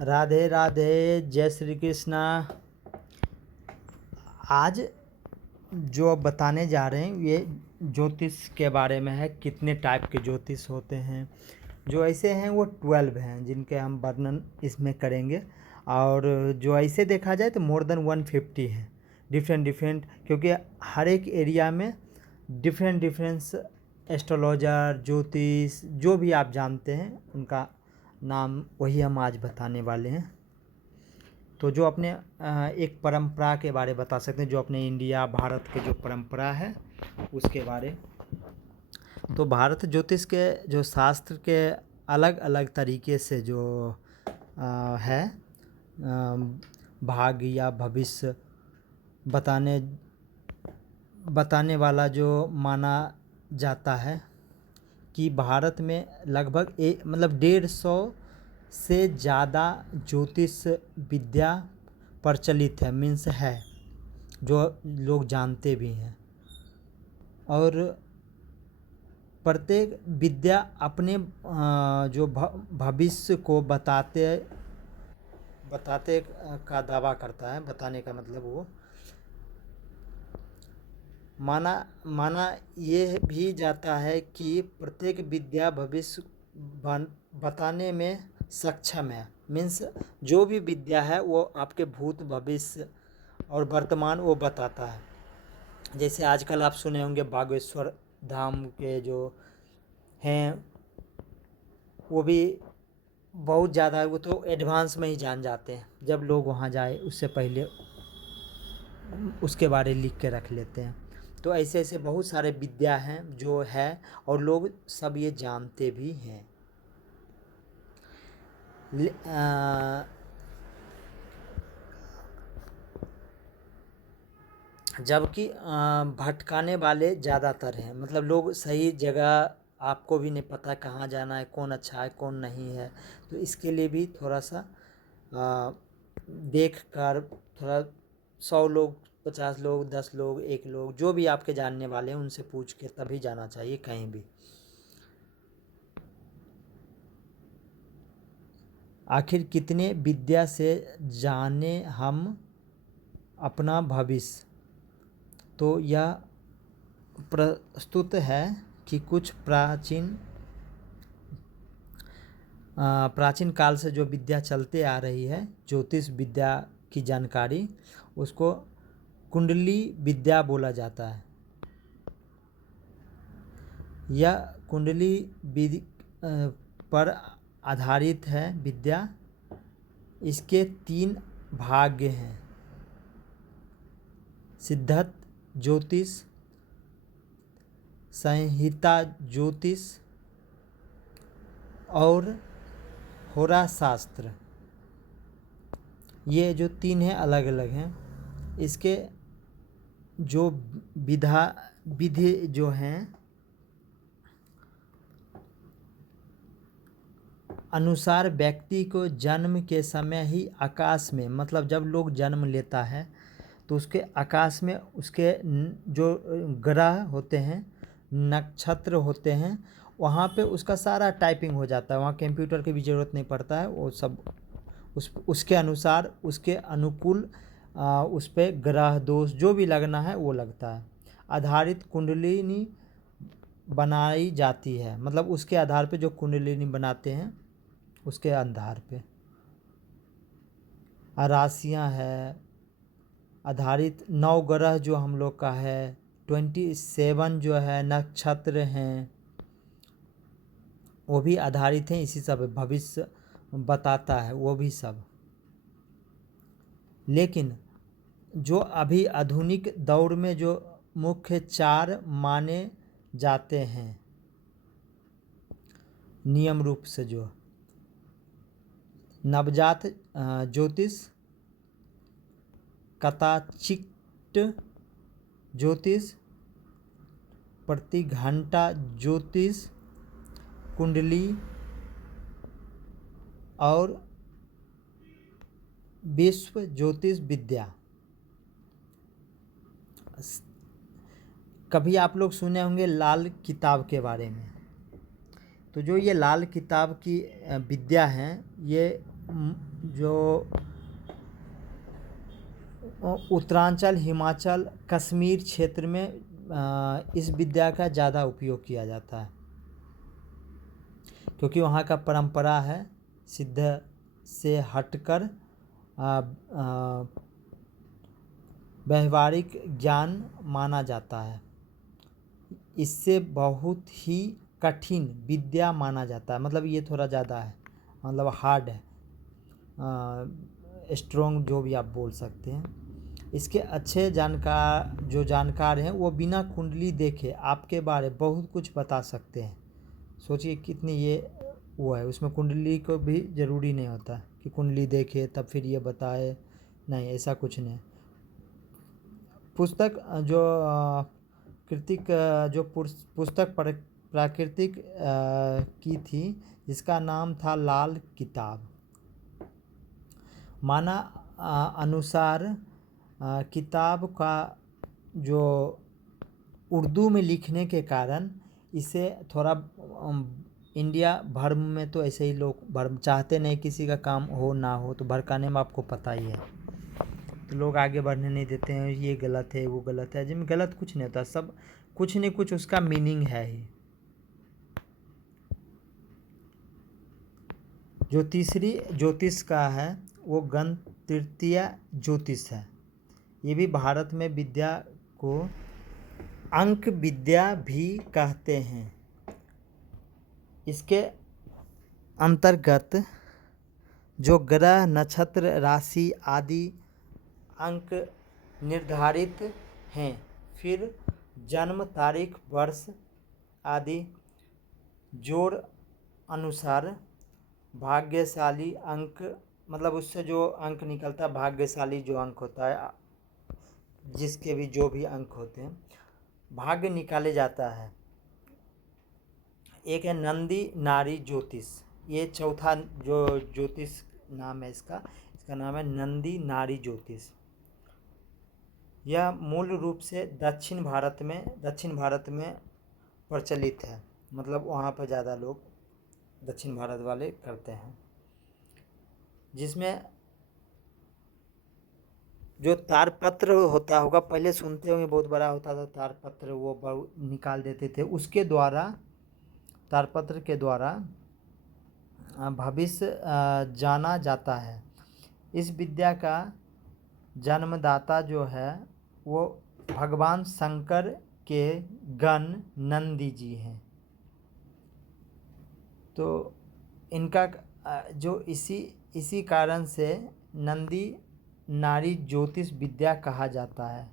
राधे राधे, जय श्री कृष्णा। आज जो अब बताने जा रहे हैं ये ज्योतिष के बारे में है। कितने टाइप के ज्योतिष होते हैं, जो ऐसे हैं वो 12 हैं जिनके हम वर्णन इसमें करेंगे। और जो ऐसे देखा जाए तो मोर देन 150 हैं, डिफरेंट, क्योंकि हर एक एरिया में डिफरेंट एस्ट्रोलॉजर, ज्योतिष, जो भी आप जानते हैं उनका नाम वही हम आज बताने वाले हैं। तो जो अपने एक परंपरा के बारे बता सकते हैं, जो अपने इंडिया भारत के जो परंपरा है उसके बारे। तो भारत ज्योतिष के जो शास्त्र के अलग अलग तरीके से जो है भाग्य या भविष्य बताने वाला जो माना जाता है कि भारत में लगभग 150 से ज़्यादा ज्योतिष विद्या प्रचलित है, मीन्स है, जो लोग जानते भी हैं। और प्रत्येक विद्या अपने जो भविष्य को बताते का दावा करता है। बताने का मतलब वो माना ये भी जाता है कि प्रत्येक विद्या भविष्य बताने में सक्षम है। मीन्स जो भी विद्या है वो आपके भूत, भविष्य और वर्तमान वो बताता है। जैसे आजकल आप सुने होंगे बागेश्वर धाम के जो हैं वो भी बहुत ज़्यादा, वो तो एडवांस में ही जान जाते हैं। जब लोग वहाँ जाए उससे पहले उसके बारे लिख के रख लेते हैं। तो ऐसे ऐसे बहुत सारे विद्या हैं जो है और लोग सब ये जानते भी हैं। जबकि भटकाने वाले ज़्यादातर हैं, मतलब लोग सही जगह, आपको भी नहीं पता कहाँ जाना है, कौन अच्छा है कौन नहीं है। तो इसके लिए भी थोड़ा सा देख कर, थोड़ा 100 लोग, 50 लोग, 10 लोग, 1 लोग, जो भी आपके जानने वाले हैं उनसे पूछ के तभी जाना चाहिए कहीं भी। आखिर कितने विद्या से जाने हम अपना भविष्य। तो यह प्रस्तुत है कि कुछ प्राचीन काल से जो विद्या चलते आ रही है, ज्योतिष विद्या की जानकारी, उसको कुंडली विद्या बोला जाता है। यह कुंडली पर आधारित है विद्या। इसके 3 भाग हैं: सिद्धांत ज्योतिष, संहिता ज्योतिष और होरा शास्त्र। ये जो 3 हैं अलग अलग हैं। इसके जो विधि जो हैं अनुसार व्यक्ति को जन्म के समय ही आकाश में, मतलब जब लोग जन्म लेता है तो उसके आकाश में उसके जो ग्रह होते हैं, नक्षत्र होते हैं, वहाँ पे उसका सारा टाइपिंग हो जाता है। वहाँ कंप्यूटर की भी ज़रूरत नहीं पड़ता है। वो सब उसके अनुसार, उसके अनुकूल उस पर ग्रह दोष जो भी लगना है वो लगता है। आधारित कुंडलिनी बनाई जाती है, मतलब उसके आधार पे जो कुंडलिनी बनाते हैं उसके आधार पे राशियाँ है आधारित। 9 ग्रह जो हम लोग का है, 27 जो है नक्षत्र हैं, वो भी आधारित हैं इसी सब। भविष्य बताता है वो भी सब। लेकिन जो अभी आधुनिक दौर में जो मुख्य 4 माने जाते हैं नियम रूप से, जो नवजात ज्योतिष, कथाचित ज्योतिष, प्रतिघंटा ज्योतिष, कुंडली और विश्व ज्योतिष विद्या। कभी आप लोग सुने होंगे लाल किताब के बारे में। तो जो ये लाल किताब की विद्या हैं, ये जो उत्तरांचल, हिमाचल, कश्मीर क्षेत्र में इस विद्या का ज़्यादा उपयोग किया जाता है, क्योंकि वहाँ का परंपरा है सिद्ध से हटकर व्यवहारिक ज्ञान माना जाता है। इससे बहुत ही कठिन विद्या माना जाता है, मतलब ये थोड़ा ज़्यादा है, मतलब हार्ड है, स्ट्रॉन्ग जो भी आप बोल सकते हैं। इसके अच्छे जानकार हैं वो बिना कुंडली देखे आपके बारे बहुत कुछ बता सकते हैं। सोचिए कितनी ये वो है, उसमें कुंडली को भी ज़रूरी नहीं होता कि कुंडली देखे तब फिर ये बताए, नहीं ऐसा कुछ नहीं। पुस्तक जो कृतिक जो पुस्तक प्राकृतिक की थी, जिसका नाम था लाल किताब। माना अनुसार किताब का जो उर्दू में लिखने के कारण इसे थोड़ा इंडिया भर में तो ऐसे ही लोग चाहते नहीं किसी का काम हो ना हो, तो भड़काने में आपको पता ही है, तो लोग आगे बढ़ने नहीं देते हैं, ये गलत है वो गलत है। जिसमें गलत कुछ नहीं होता, सब कुछ नहीं कुछ उसका मीनिंग है ही। जो तीसरी ज्योतिष का है वो गण तृतीय ज्योतिष है। ये भी भारत में विद्या को अंक विद्या भी कहते हैं। इसके अंतर्गत जो ग्रह, नक्षत्र, राशि आदि अंक निर्धारित हैं, फिर जन्म तारीख, वर्ष आदि जोड़ अनुसार भाग्यशाली अंक, मतलब उससे जो अंक निकलता है, भाग्यशाली जो अंक होता है, जिसके भी जो भी अंक होते हैं, भाग्य निकाले जाता है। एक है नंदी नारी ज्योतिष, ये चौथा जो ज्योतिष नाम है इसका नाम है नंदी नारी ज्योतिष। यह मूल रूप से दक्षिण भारत में प्रचलित है, मतलब वहाँ पर ज़्यादा लोग दक्षिण भारत वाले करते हैं। जिसमें जो तारपत्र होता होगा, पहले सुनते होंगे बहुत बड़ा होता था तारपत्र, वो निकाल देते थे, उसके द्वारा तारपत्र के द्वारा भविष्य जाना जाता है। इस विद्या का जन्मदाता जो है वो भगवान शंकर के गण नंदी जी हैं। तो इनका जो इसी कारण से नंदी नारी ज्योतिष विद्या कहा जाता है।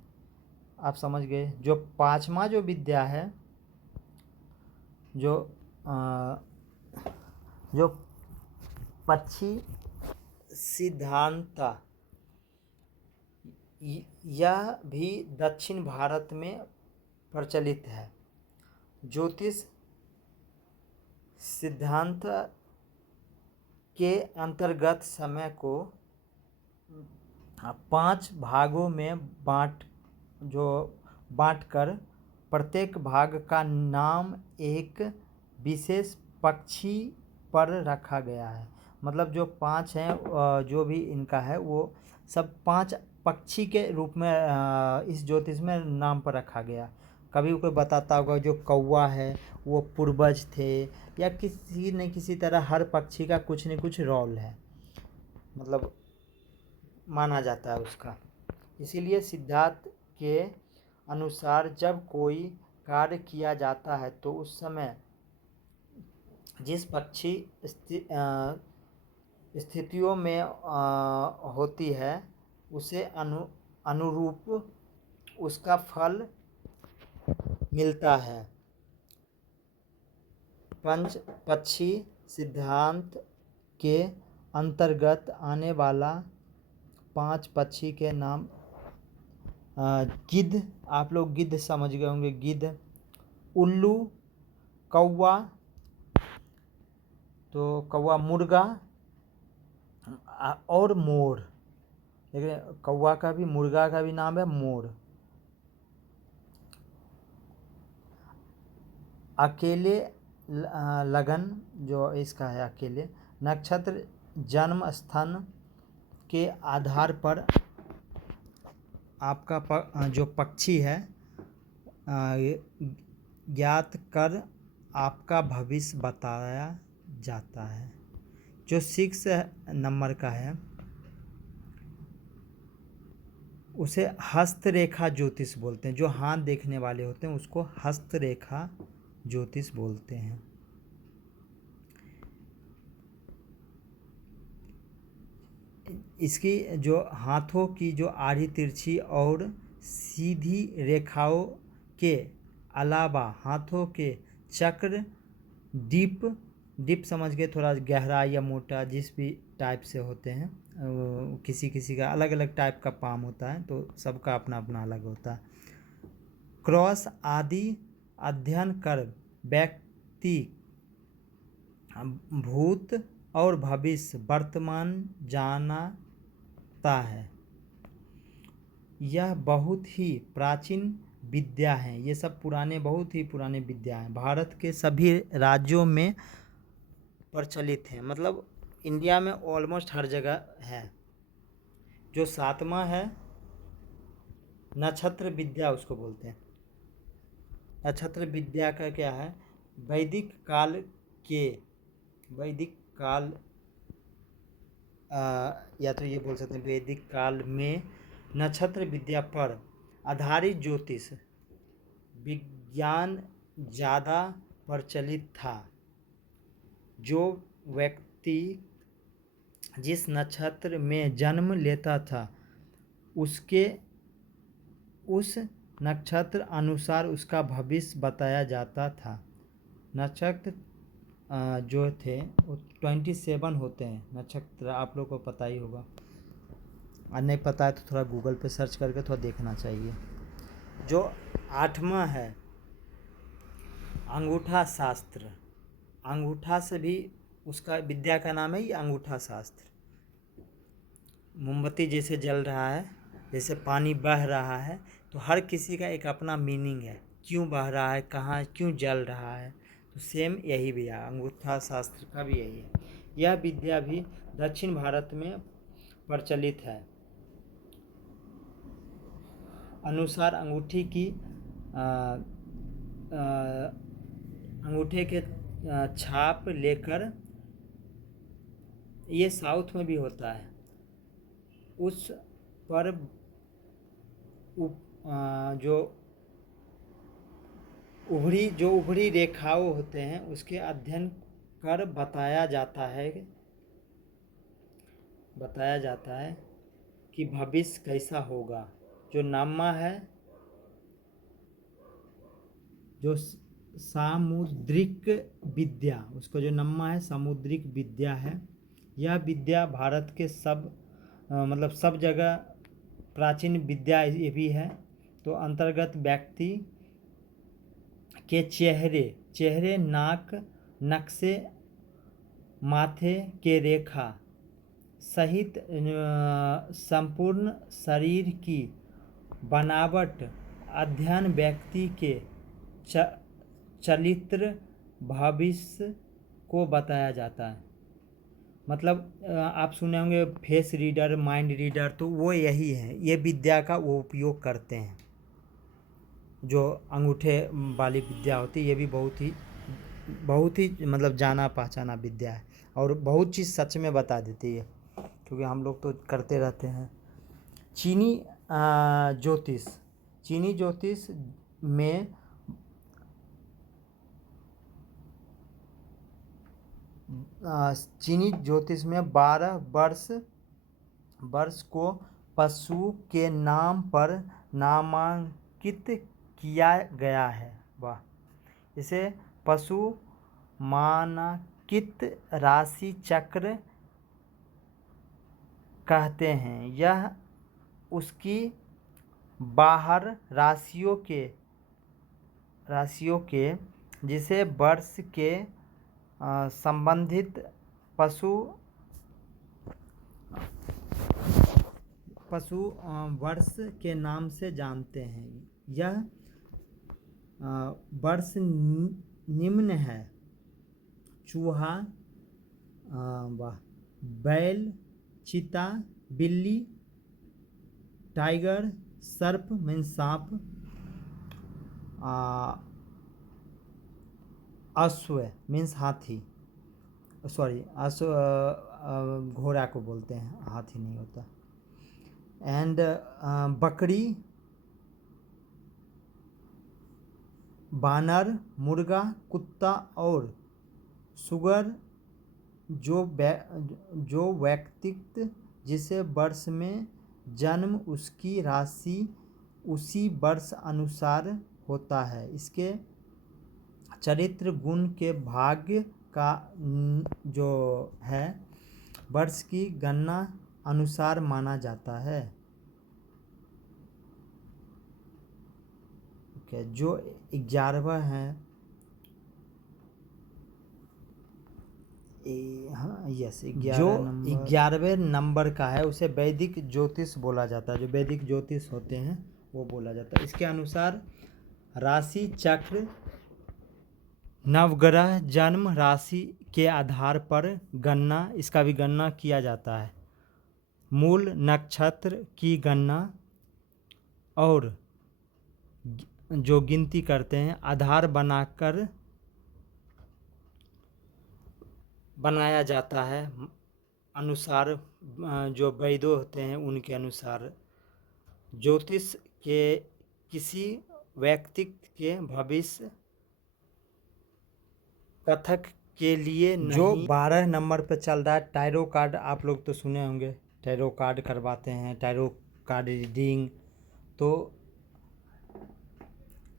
आप समझ गए। जो पांचवा जो विद्या है, जो पक्षी सिद्धांत, यह भी दक्षिण भारत में प्रचलित है। ज्योतिष सिद्धांत के अंतर्गत समय को 5 भागों में बांटकर प्रत्येक भाग का नाम एक विशेष पक्षी पर रखा गया है। मतलब जो 5 हैं, जो भी इनका है वो सब 5 पक्षी के रूप में इस ज्योतिष में नाम पर रखा गया। कभी कोई बताता होगा जो कौवा है वो पूर्वज थे, या किसी न किसी तरह हर पक्षी का कुछ न कुछ रोल है, मतलब माना जाता है उसका। इसीलिए सिद्धांत के अनुसार जब कोई कार्य किया जाता है तो उस समय जिस पक्षी स्थितियों में होती है उसे अनुरूप उसका फल मिलता है। पंच पक्षी सिद्धांत के अंतर्गत आने वाला 5 पक्षी के नाम गिद्ध, आप लोग गिद्ध समझ गए होंगे, गिद्ध, उल्लू, कौवा, तो कौवा, मुर्गा और मोर। लेकिन कौवा का भी मुर्गा का भी नाम है मोर। अकेले लगन जो इसका है, अकेले नक्षत्र जन्म स्थान के आधार पर आपका जो पक्षी है ज्ञात कर आपका भविष्य बताया जाता है। जो 6 नंबर का है उसे हस्तरेखा ज्योतिष बोलते हैं। जो हाथ देखने वाले होते हैं उसको हस्तरेखा ज्योतिष बोलते हैं। इसकी जो हाथों की जो आड़ी तिरछी और सीधी रेखाओं के अलावा हाथों के चक्र डीप समझ के थोड़ा गहरा या मोटा जिस भी टाइप से होते हैं, किसी किसी का अलग अलग टाइप का पाम होता है, तो सबका अपना अपना अलग होता है। क्रॉस आदि अध्ययन कर व्यक्ति भूत और भविष्य वर्तमान जानता है। यह बहुत ही प्राचीन विद्या है। ये सब बहुत ही पुराने विद्या हैं। भारत के सभी राज्यों में प्रचलित हैं, मतलब इंडिया में ऑलमोस्ट हर जगह है। जो 7वां है नक्षत्र विद्या उसको बोलते हैं। नक्षत्र विद्या का क्या है, वैदिक काल या तो ये बोल सकते हैं वैदिक काल में नक्षत्र विद्या पर आधारित ज्योतिष विज्ञान ज़्यादा प्रचलित था। जो व्यक्ति जिस नक्षत्र में जन्म लेता था उसके उस नक्षत्र अनुसार उसका भविष्य बताया जाता था। नक्षत्र जो थे वो 27 होते हैं नक्षत्र, आप लोग को पता ही होगा। और नहीं पता है तो थोड़ा गूगल पे सर्च करके थोड़ा देखना चाहिए। जो 8वां है अंगूठा शास्त्र। अंगूठा से भी उसका विद्या का नाम है ये अंगूठा शास्त्र। मोमबत्ती जैसे जल रहा है, जैसे पानी बह रहा है, तो हर किसी का एक अपना मीनिंग है, क्यों बह रहा है, कहाँ क्यों जल रहा है। तो सेम यही भी है, अंगूठा शास्त्र का भी यही है। यह विद्या भी दक्षिण भारत में प्रचलित है। अनुसार अंगूठी की अंगूठे के छाप लेकर, ये साउथ में भी होता है, उस पर जो उभरी रेखाओं होते हैं उसके अध्ययन कर बताया जाता है कि भविष्य कैसा होगा। जो नामा है, जो सामुद्रिक विद्या, उसको जो नम्मा है सामुद्रिक विद्या है। यह विद्या भारत के मतलब सब जगह प्राचीन विद्या ये भी है। तो अंतर्गत व्यक्ति के चेहरे नाक नक्शे माथे के रेखा सहित संपूर्ण शरीर की बनावट अध्ययन व्यक्ति के चरित्र भविष्य को बताया जाता है। मतलब आप सुने होंगे फेस रीडर, माइंड रीडर, तो वो यही है, ये विद्या का वो उपयोग करते हैं। जो अंगूठे वाली विद्या होती है ये भी बहुत ही मतलब जाना पहचाना विद्या है, और बहुत चीज़ सच में बता देती है, क्योंकि हम लोग तो करते रहते हैं। चीनी ज्योतिष में चीनी ज्योतिष में 12 वर्ष को पशु के नाम पर नामांकित किया गया है। वाह! इसे पशु मानकित राशि चक्र कहते हैं। यह उसकी बाहर राशियों के जिसे वर्ष के संबंधित पशु वर्ष के नाम से जानते हैं। यह वर्ष निम्न है चूहा, वाह, बैल, चीता, बिल्ली, टाइगर, सर्प मीन्स सांप, अश्व मीन्स हाथी, सॉरी अश्व घोड़ा को बोलते हैं, हाथी नहीं होता, एंड बकरी, बानर, मुर्गा, कुत्ता और सुगर जो व्यक्तित्व जिसे वर्ष में जन्म उसकी राशि उसी वर्ष अनुसार होता है, इसके चरित्र गुण के भाग्य का जो है वर्ष की गणना अनुसार माना जाता है। ओके, जो 11वां है, हाँ यस, जो 11वें नंबर का है उसे वैदिक ज्योतिष बोला जाता है। जो वैदिक ज्योतिष होते हैं वो बोला जाता है। इसके अनुसार राशि चक्र नवग्रह जन्म राशि के आधार पर गणना, इसका भी गणना किया जाता है। मूल नक्षत्र की गणना और जो गिनती करते हैं आधार बनाकर बनाया जाता है, अनुसार जो वैदों होते हैं उनके अनुसार। ज्योतिष के किसी व्यक्तित्व के भविष्य कथक के लिए नहीं। जो 12 नंबर पे चल रहा है टैरो कार्ड, आप लोग तो सुने होंगे, टैरो कार्ड करवाते हैं, टैरो कार्ड रीडिंग, तो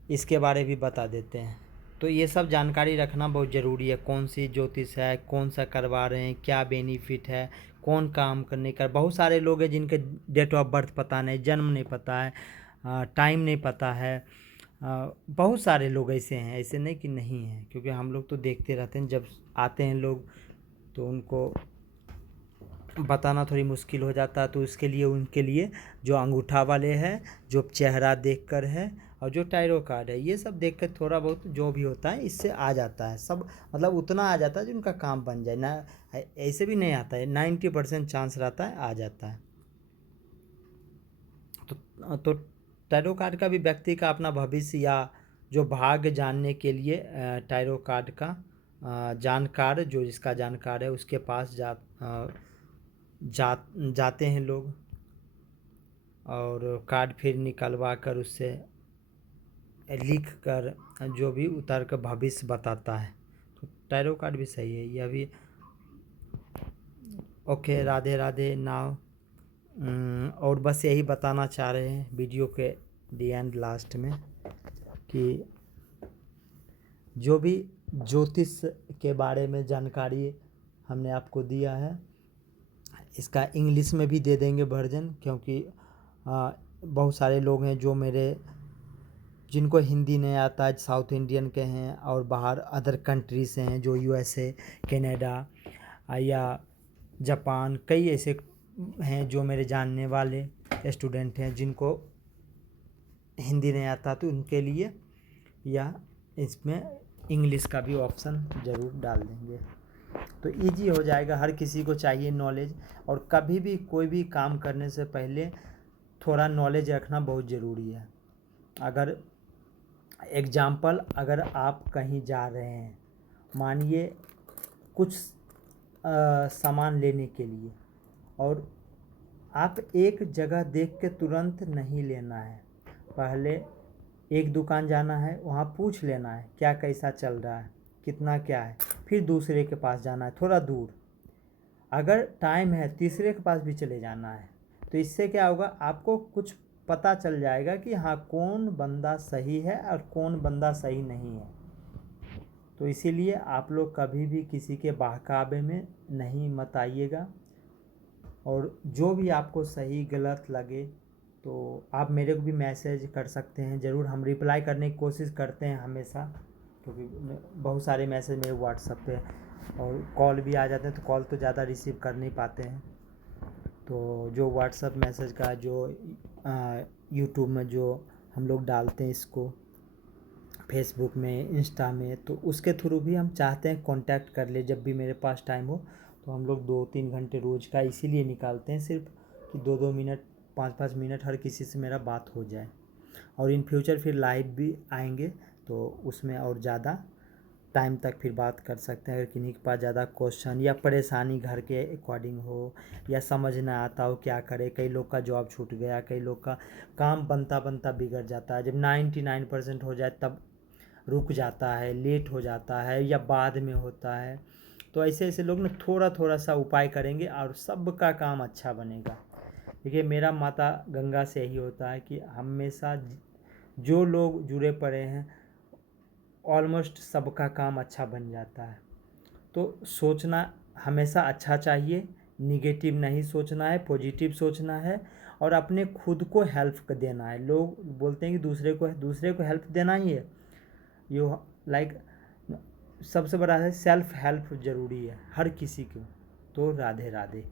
इसके बारे भी बता देते हैं। तो ये सब जानकारी रखना बहुत ज़रूरी है, कौन सी ज्योतिष है, कौन सा करवा रहे हैं, क्या बेनिफिट है, कौन काम करने का। बहुत सारे लोग हैं जिनके डेट ऑफ बर्थ पता नहीं, जन्म नहीं पता है, टाइम नहीं पता है, बहुत सारे लोग ऐसे हैं, ऐसे नहीं कि नहीं हैं, क्योंकि हम लोग तो देखते रहते हैं, जब आते हैं लोग तो उनको बताना थोड़ी मुश्किल हो जाता है। तो उसके लिए उनके लिए जो अंगूठा वाले हैं, जो चेहरा देखकर है, और जो टैरो कार्ड है, ये सब देख कर थोड़ा बहुत जो भी होता है इससे आ जाता है सब, मतलब उतना आ जाता है जो उनका काम बन जाए ना। ऐसे भी नहीं आता है, 90% चांस रहता है आ जाता है। तो टैरो कार्ड का भी व्यक्ति का अपना भविष्य या जो भाग्य जानने के लिए टैरो कार्ड का जानकार, जो जिसका जानकार है उसके पास जाते हैं लोग, और कार्ड फिर निकलवा कर उससे लिख कर जो भी उतार कर भविष्य बताता है। तो टैरो कार्ड भी सही है, यह भी। Okay, Radhe Radhe now. और बस यही बताना चाह रहे हैं वीडियो के दी एंड लास्ट में कि जो भी ज्योतिष के बारे में जानकारी हमने आपको दिया है, इसका इंग्लिश में भी दे देंगे वर्जन, क्योंकि बहुत सारे लोग हैं जो जिनको हिंदी नहीं आता है, साउथ इंडियन के हैं और बाहर अदर कंट्री से हैं, जो USA, कनाडा या जापान, कई ऐसे हैं जो मेरे जानने वाले स्टूडेंट हैं जिनको हिंदी नहीं आता, तो उनके लिए या इसमें इंग्लिश का भी ऑप्शन ज़रूर डाल देंगे, तो इजी हो जाएगा। हर किसी को चाहिए नॉलेज, और कभी भी कोई भी काम करने से पहले थोड़ा नॉलेज रखना बहुत ज़रूरी है। अगर एग्जाम्पल, अगर आप कहीं जा रहे हैं, मानिए कुछ सामान लेने के लिए, और आप एक जगह देख के तुरंत नहीं लेना है, पहले एक दुकान जाना है, वहाँ पूछ लेना है क्या कैसा चल रहा है, कितना क्या है, फिर दूसरे के पास जाना है थोड़ा दूर, अगर टाइम है तीसरे के पास भी चले जाना है। तो इससे क्या होगा, आपको कुछ पता चल जाएगा कि हाँ कौन बंदा सही है और कौन बंदा सही नहीं है। तो इसीलिए आप लोग कभी भी किसी के बहकावे में नहीं मत आइएगा, और जो भी आपको सही गलत लगे तो आप मेरे को भी मैसेज कर सकते हैं, ज़रूर हम रिप्लाई करने की कोशिश करते हैं हमेशा, क्योंकि बहुत सारे मैसेज मेरे व्हाट्सएप पे, और कॉल भी आ जाते हैं, तो कॉल तो ज़्यादा रिसीव कर नहीं पाते हैं। तो जो व्हाट्सएप मैसेज का जो यूट्यूब में जो हम लोग डालते हैं इसको, फेसबुक में, इंस्टा में, तो उसके थ्रू भी हम चाहते हैं कांटेक्ट कर ले, जब भी मेरे पास टाइम हो तो हम लोग 2-3 घंटे रोज़ का इसीलिए निकालते हैं सिर्फ कि 2-2 मिनट 5-5 मिनट हर किसी से मेरा बात हो जाए। और इन फ्यूचर फिर लाइव भी आएंगे तो उसमें और ज़्यादा टाइम तक फिर बात कर सकते हैं। अगर किन्हीं के पास ज़्यादा क्वेश्चन या परेशानी घर के अकॉर्डिंग हो या समझ ना आता हो क्या करे, कई लोग का जॉब छूट गया, कई लोग का काम बनता बनता बिगड़ जाता है, जब 99% हो जाए तब रुक जाता है, लेट हो जाता है या बाद में होता है। तो ऐसे ऐसे लोग ना थोड़ा थोड़ा सा उपाय करेंगे और सबका काम अच्छा बनेगा। देखिए मेरा माता गंगा से यही होता है कि हमेशा जो लोग जुड़े पड़े हैं ऑलमोस्ट सबका काम अच्छा बन जाता है। तो सोचना हमेशा अच्छा चाहिए, निगेटिव नहीं सोचना है, पॉजिटिव सोचना है और अपने खुद को हेल्प देना है। लोग बोलते हैं कि दूसरे को हेल्प देना ही है, यू लाइक सबसे बड़ा है सेल्फ हेल्प ज़रूरी है हर किसी को। तो राधे राधे।